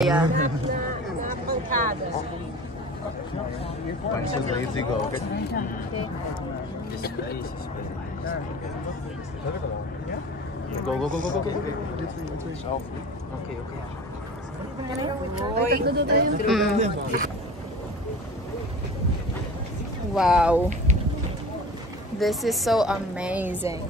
Yeah. Bunch of lazy go. Okay. This place is very nice. Go, go, go, go, go, go. Oh, okay, okay. Wow. This is so amazing.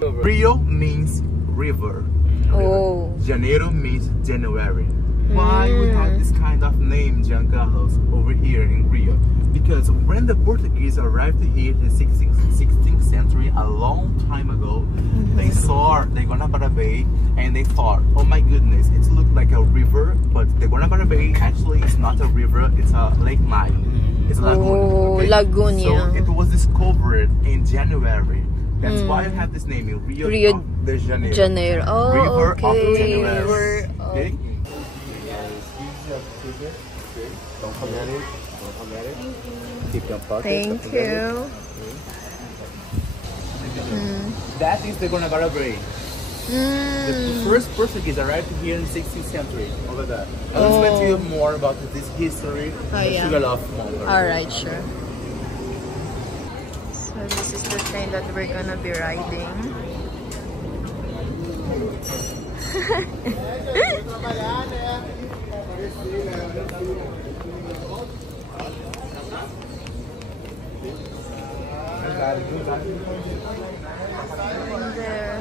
Rio means river. Oh. Janeiro means January. Why we have this kind of name, Giancarlos, over here in Rio? Because when the Portuguese arrived here in the 16th century, a long time ago, they saw the Guanabara Bay and they thought, oh my goodness, it looks like a river, but the Guanabara Bay actually is not a river, it's a lake mine. It's a lagoon. Oh, Okay? lagoon, yeah. So it was discovered in January. That's why I have this name in Rio de Janeiro. Janeiro. Oh, River of okay. January. Okay? Don't forget it. Don't forget it. Keep your pocket. Thank you. That is the Guanabara Bay. The first Portuguese arrived here in the 16th century. Over there. I'll explain to you more about this history of yeah. Sugarloaf Mountain. Alright, sure. So this is the train that we're gonna be riding. There.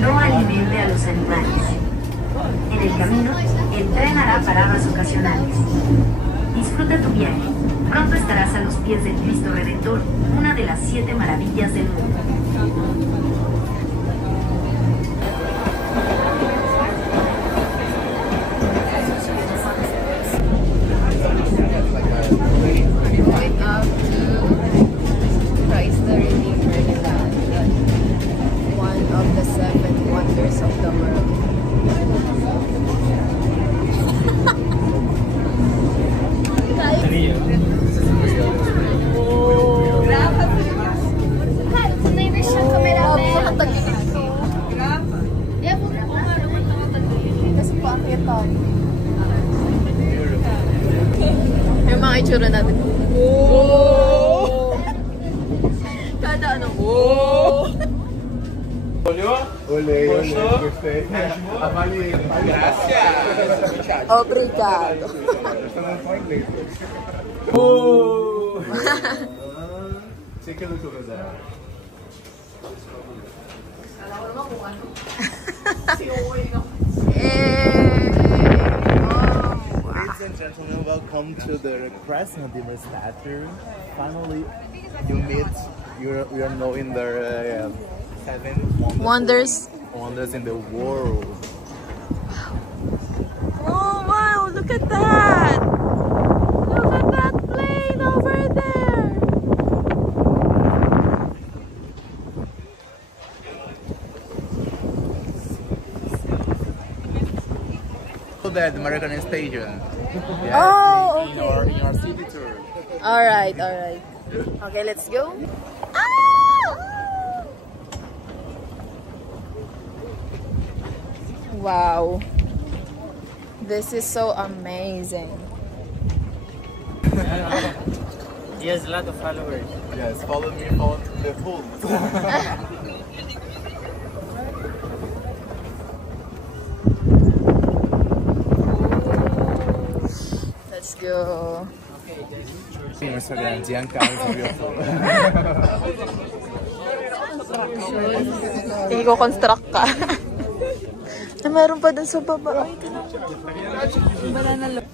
No alimente a los animales. En el camino, el tren hará paradas ocasionales. Disfruta tu viaje. Pronto estarás a los pies del Cristo Redentor, una de las 7 maravillas del mundo. Going up to Christ the Redeemer Land, one of the 7 wonders of the world. Kasi paakitan. Yung mga itsura natin. Oh! Kada ano, oh! Olé, perfeito. Avalie. Gracias. Obrigado. Oh! Take a look over there. Ladies and gentlemen, welcome to the Christ Redeemer statue. Finally, you meet. You are knowing the 7 Wonders. wonders in the world. Oh wow, look at that! Look at that plane over there! So that the American Station. Yeah, Oh, in okay. our city tour. Alright, alright. Okay, let's go. Ah! Wow. This is so amazing. He has a lot of followers. Yes, follow me for the full. Let's go. In Instagram, Giancarlo Beautiful. I-construct ka. Na meron pa dun sa baba. Ay, wala na lang.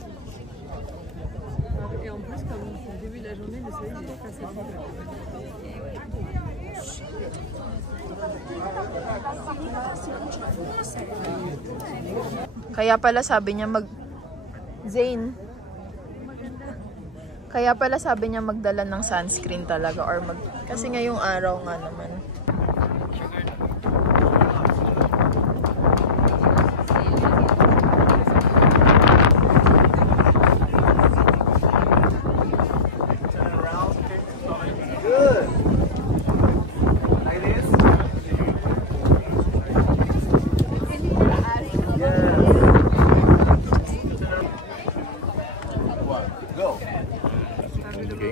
Kaya pala sabi niya Zane. Kaya pala sabi niya magdala ng sunscreen talaga or kasi ngayong araw nga naman.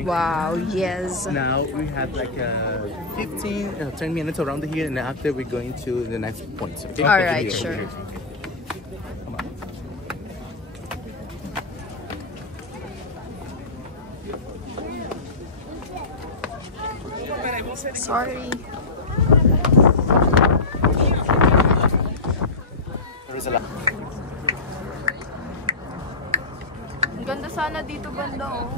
Wow, yes. Now we have like 10 minutes around here, and after we're going to the next points. Okay. All right, Over sure. here. Come on. Sorry. There's a lot. Ang ganda sana dito banda, oh.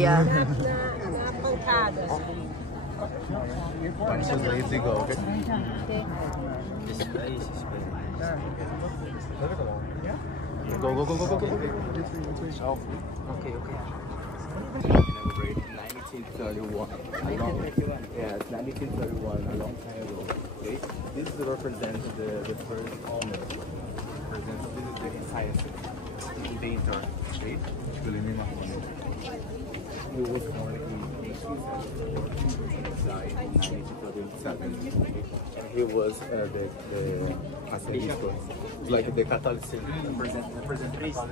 Yeah. Once you're ready to go, okay? Go, go, go, go, go, go. Okay, okay. 1931. Yeah, it's 1931, a long time ago. Okay, this represents the first owner. Represents the scientist, inventor. Okay, Guillermo Marconi. He was born in 1874, died in 1937. Okay, and he was the Catholicism, like the Catholicism, represent Catholicism.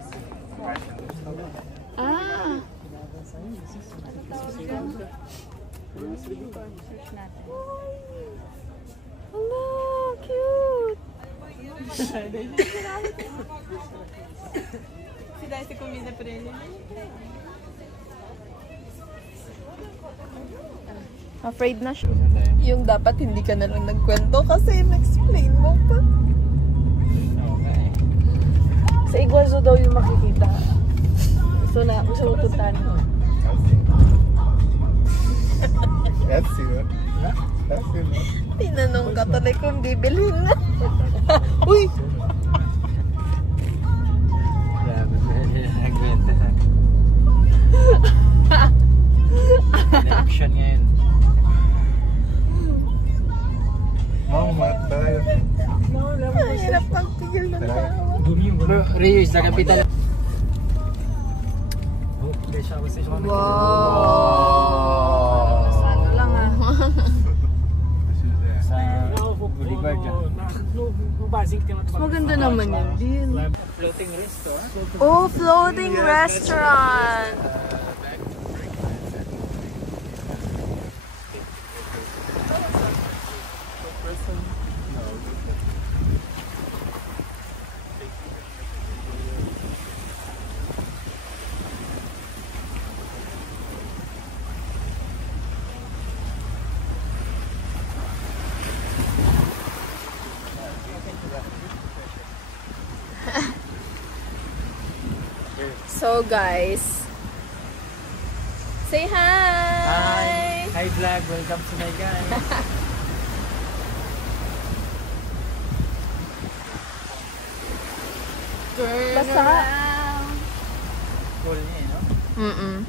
Ah. Hello, cute. Afraid na siya. Yung dapat hindi ka na lang nagkwento kasi in-explain mo pa. Sa Iguazu daw yung makikita. So na, gusto mo puntahan mo. That's it. That's it. Tinanong ka tuloy kung bibilhin na. Uy! Nagbenta na. Election ngayon. Ang hirap magpigil ng tawa. Rio is the capital. Wow! Ano lang ah. Sa Boulevard dyan. Maganda naman yun. Din. Floating restaurant. Oh, floating restaurant! So guys, say hi! Hi vlog, welcome to my guys. Basta. Cool niya, no? Mm-mm.